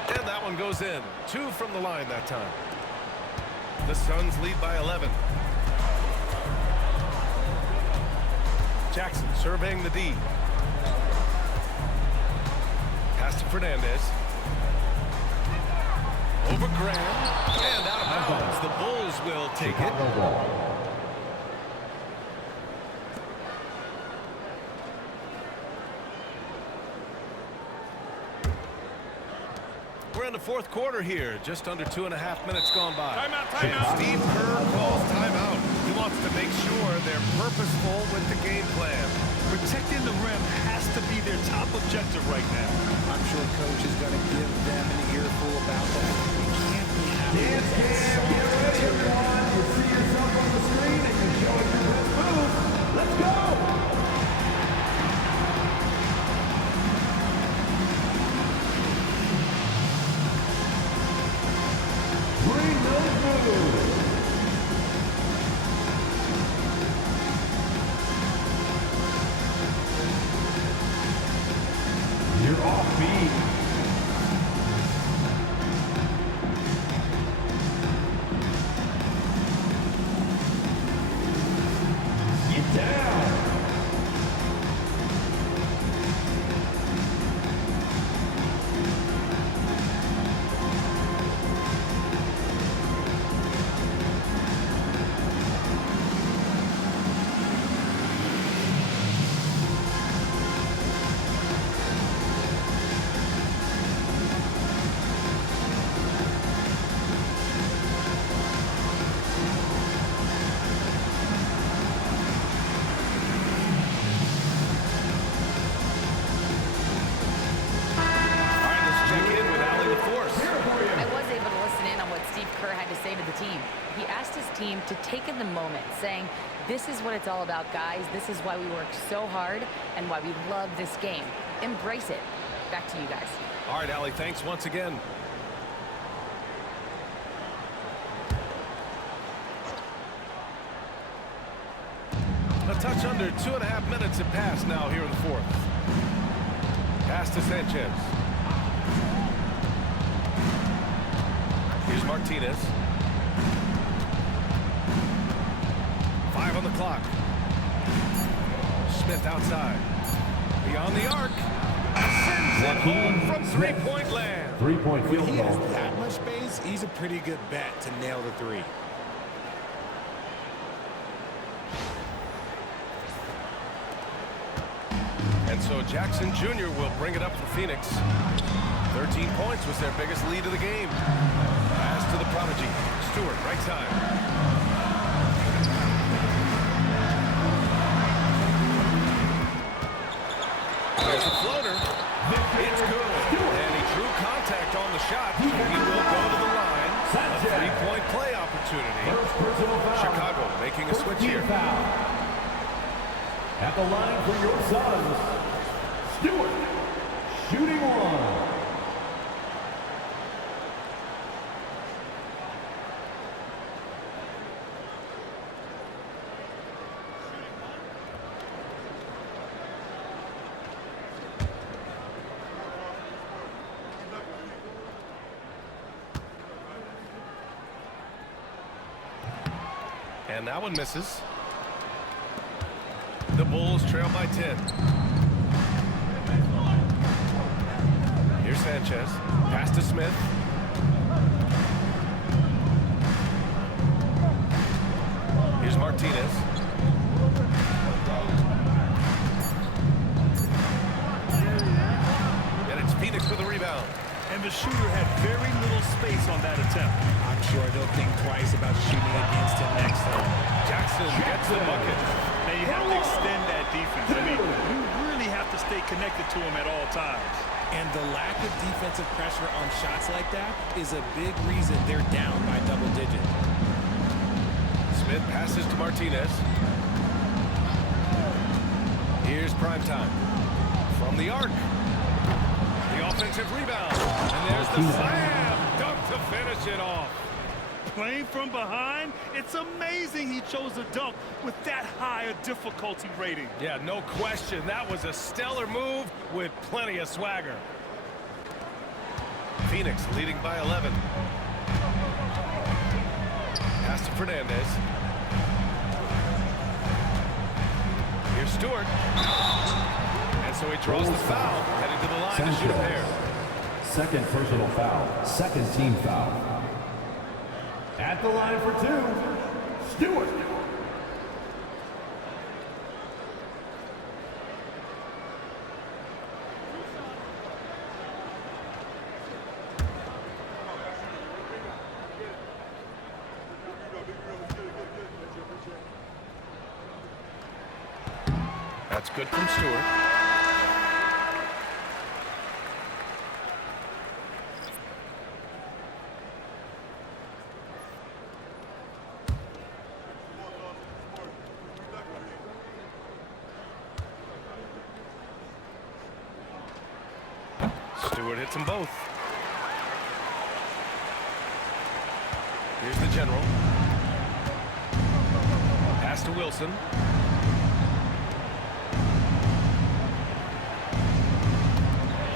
And that one goes in. 2 from the line that time. The Suns lead by 11. Jackson surveying the D. Pass to Fernandez. Over Graham. And out of bounds. The Bulls will take it. We're in the fourth quarter here. Just under 2.5 minutes gone by. Timeout, timeout. Steve Kerr calls timeout. He wants to make sure they're purposeful with the game plan. Protecting the rim has to be their top objective right now. I'm sure coach is going to give them an earful about that. We can't be happy with that soft interior. You see yourself on the screen and you're showing your best move. Let's go! Bring those moves. You're off beat. Get down. To take in the moment, saying, this is what it's all about, guys. This is why we work so hard and why we love this game. Embrace it. Back to you guys. All right, Allie, thanks once again. a touch under 2.5 minutes have passed now here in the fourth. Pass to Sanchez. Here's Martinez. 5 on the clock. Smith outside. Beyond the arc. Sends it home from three-point land. Three-point field When he has goal. that much space, he's a pretty good bet to nail the three. And so Jackson Jr. will bring it up for Phoenix. 13 points was their biggest lead of the game. Pass to the prodigy. Stewart, right side. There's a floater. It's good. And he drew contact on the shot. So he will go to the line. A three-point play opportunity. Chicago making a switch here. At the line for your Suns, Stewart, shooting one. And that one misses. The Bulls trail by 10. Here's Sanchez. Pass to Smith. Here's Martinez. And it's Phoenix with the rebound. And the shooter had very little space on that attempt. I'm sure they'll think twice about shooting against him next time. Jackson gets the bucket. Now you have to extend that defense. I mean, you really have to stay connected to him at all times. And the lack of defensive pressure on shots like that is a big reason they're down by double digits. Smith passes to Martinez. Here's primetime. From the arc. The offensive rebound. And there's the slam dunk to finish it off. Playing from behind, it's amazing he chose a dunk with that high a difficulty rating. Yeah, no question. That was a stellar move with plenty of swagger. Phoenix leading by 11. Pass to Fernandez. Here's Stewart. And so he draws the foul, heading to the line to shoot a pair. Second personal foul. Second team foul. At the line for two, Stewart. That's good from Stewart. Stewart hits them both. Here's the general. Pass to Wilson.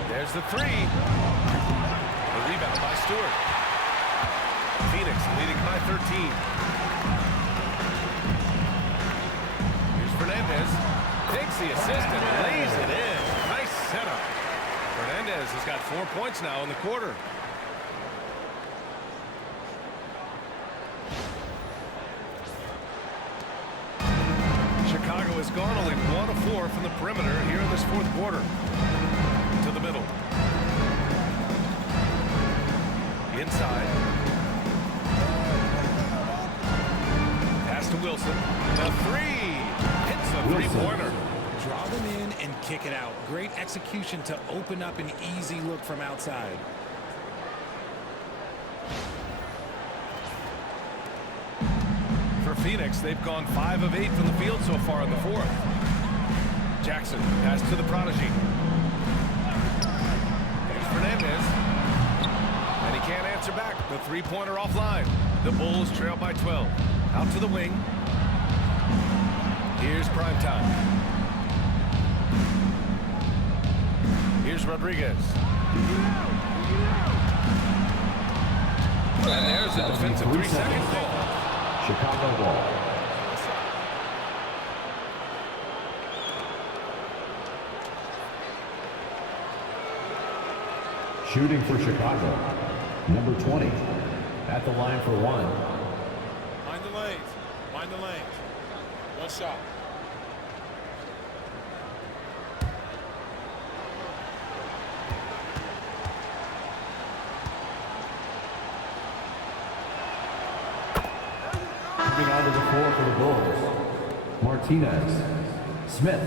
There's the three. The rebound by Stewart. Phoenix leading by 13. Here's Fernandez. Takes the assist and lays it in. Nice setup. Fernandez has got 4 points now in the quarter. Chicago has gone only 1 of 4 from the perimeter here in this fourth quarter. To the middle. Inside. Pass to Wilson. The three. Hits a three-pointer. Draw them in and kick it out. Great execution to open up an easy look from outside. For Phoenix, they've gone 5 of 8 from the field so far in the fourth. Jackson, pass to the prodigy. Here's Fernandez. And he can't answer back. The three-pointer offline. The Bulls trail by 12. Out to the wing. Here's prime time. Here's Rodriguez. And there's a defensive 3-second call. Chicago ball. Shooting for Chicago, number 20, at the line for one. Mind the lanes. Mind the lanes. One shot. Moving on to the floor for the Bulls. Martinez, Smith.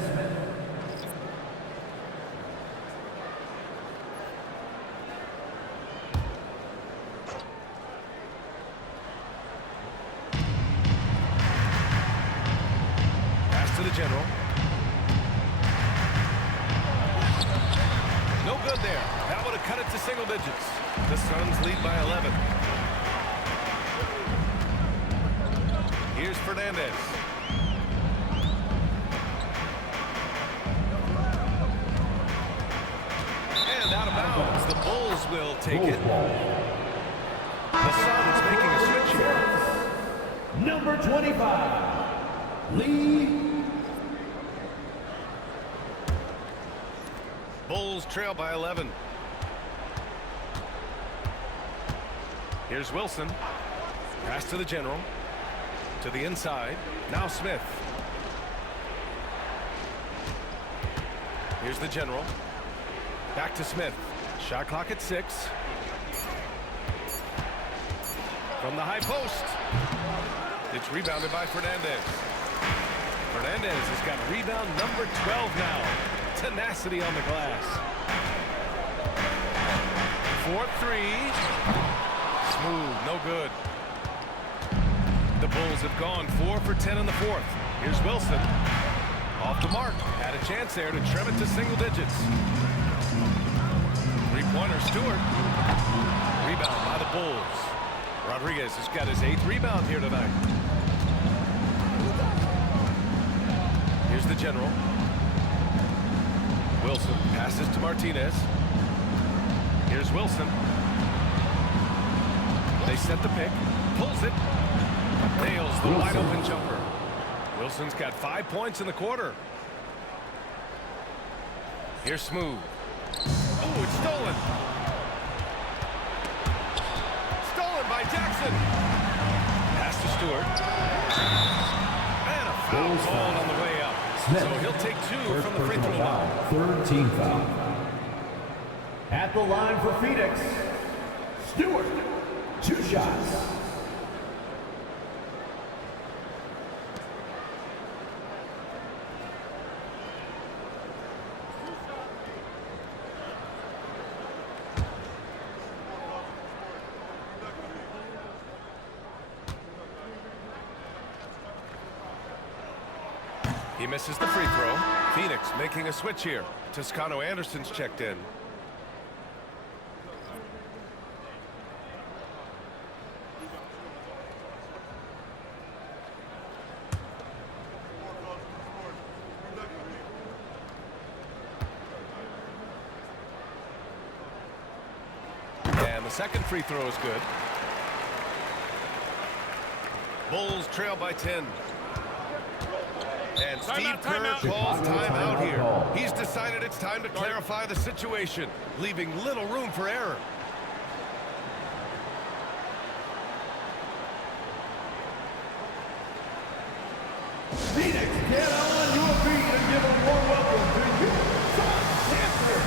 Pass to the general. No good there. That would have cut it to single digits. The Suns lead by 11. Here's Fernandez. And out of bounds. The Bulls will take it. The Suns making a switch here. Number 25, Lee. Bulls trail by 11. Here's Wilson. Pass to the general. To the inside. Now Smith. Here's the general. Back to Smith. Shot clock at 6. From the high post. It's rebounded by Fernandez. Fernandez has got rebound number 12 now. Tenacity on the glass. 4-3. Smooth, no good. The Bulls have gone 4 for 10 in the fourth. Here's Wilson. Off the mark. Had a chance there to trim it to single digits. Three-pointer, Stewart. Rebound by the Bulls. Rodriguez has got his 8th rebound here tonight. Here's the general. Wilson passes to Martinez. Here's Wilson. They set the pick. Pulls it. Nails the wide open jumper. Wilson's got 5 points in the quarter. Here's Smooth. Oh, it's stolen. Stolen by Jackson. Pass to Stewart. And a foul called on the way up. So he'll take 2 from the free throw line. Third team foul. At the line for Phoenix, Stewart, 2 shots. He misses the free throw. Phoenix making a switch here. Toscano Anderson's checked in. And the second free throw is good. Bulls trail by 10. And Steve Kerr calls timeout here. He's decided it's time to clarify the situation, leaving little room for error. Phoenix, get on your feet and give a warm welcome to you, Sanford.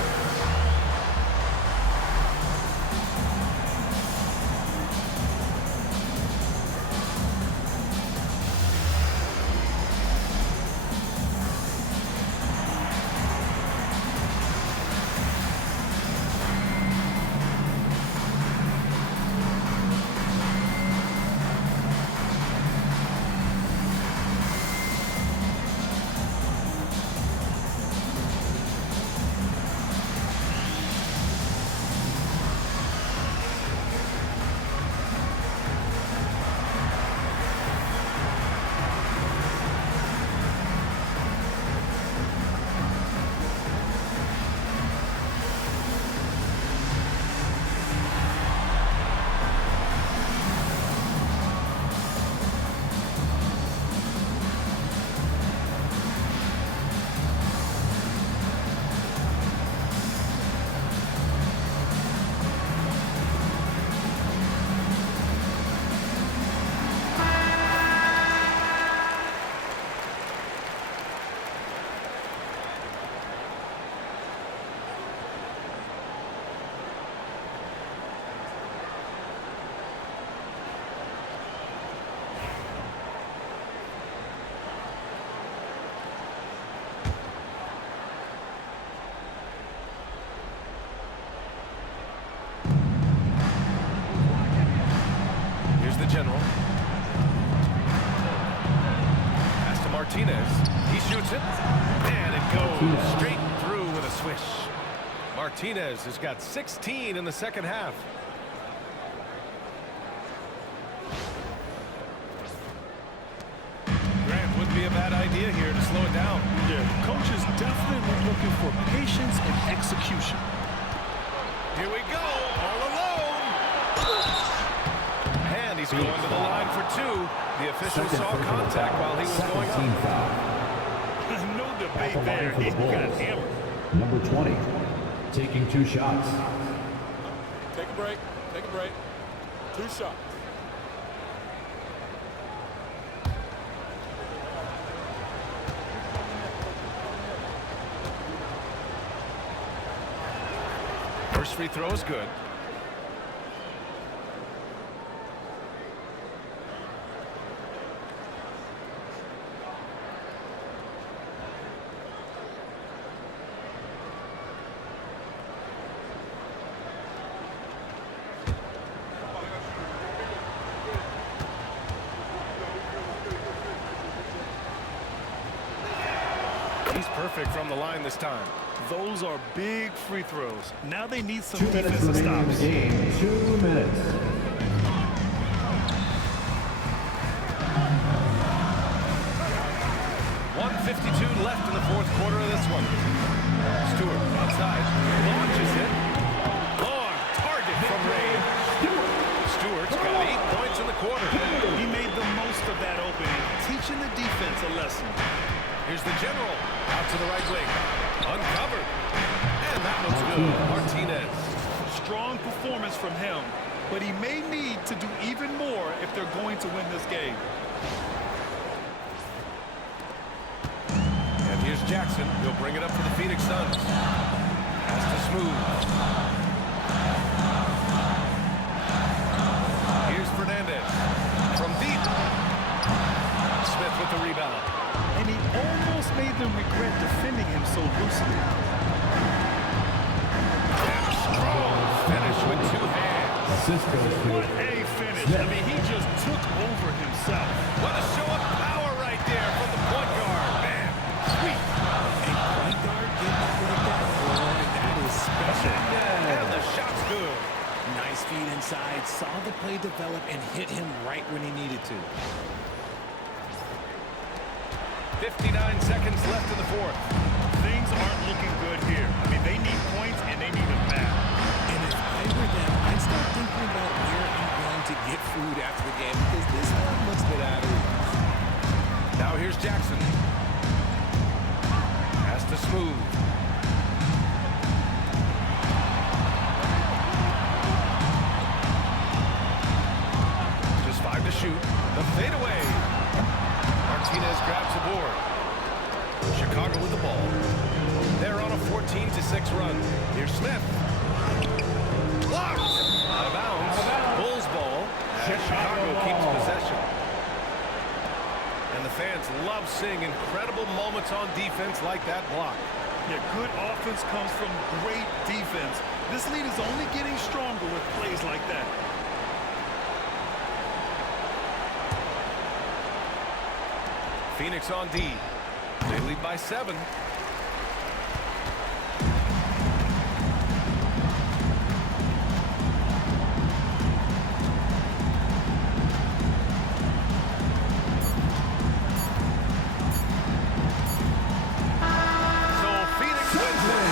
the general. Pass to Martinez. He shoots it. And it goes straight through with a swish. Martinez has got 16 in the second half. Grant wouldn't be a bad idea here to slow it down. Yeah, the coach is definitely looking for patience and execution. Here we go, all alone. And he's going to the line for two. The official saw contact while he was going team up. foul. No At debate the line there. for He the got Bulls. hammered. Number 20, taking 2 shots. Take a break. Take a break. 2 shots. First free throw is good. He's perfect from the line this time. Those are big free throws. Now they need some 2 minutes defensive remaining in the stops. game. 2 minutes. .152 left in the fourth quarter of this one. Stewart outside. Launches it. Long target from Ray. Stewart's got 8 points in the quarter. He made the most of that opening, teaching the defense a lesson. Here's the general. Out to the right wing. Uncovered. And that one's good. Martinez. Strong performance from him, but he may need to do even more if they're going to win this game. And here's Jackson. He'll bring it up for the Phoenix Suns. Pass to Smooth. Here's Fernandez. From deep. Smith with the rebound. And he almost made them regret defending him so loosely. And a strong finish with 2 hands. Assist goes What to a finish. I mean, he just took over himself. What a show of power right there from the point guard. Man, sweet. Point guard getting up like that, boy, that is special. And the shot's good. Nice feed inside, saw the play develop and hit him right when he needed to. 59 seconds left in the fourth. Things aren't looking good here. I mean, they need points, and they need them back. And if I were them, I'd start thinking about where I'm going to get food after the game because this one looks a bit out of reach. Now here's Jackson. Pass to Smooth. Just 5 to shoot. The fadeaway. Martinez grabs the board. Chicago with the ball. They're on a 14-6 run. Here's Smith. Blocked. Out of bounds. Bulls ball. And Chicago keeps possession. And the fans love seeing incredible moments on defense like that block. Yeah, good offense comes from great defense. This lead is only getting stronger with plays like that. Phoenix on D. They lead by 7. So Phoenix wins it.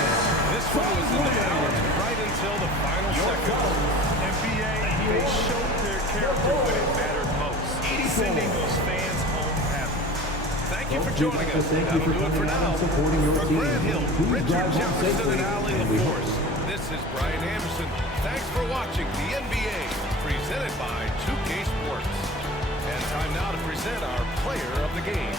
This one was in the balance right until the final seconds. NBA, they showed their character when it mattered most. Sending those fans home happy. Thank you for joining us. That'll do it for now. supporting your For team. Grant Hill, Please Richard drive home Jefferson, safely, and Allie and we hope LaForce. This is Brian Anderson. Thanks for watching the NBA, presented by 2K Sports. And time now to present our player of the game.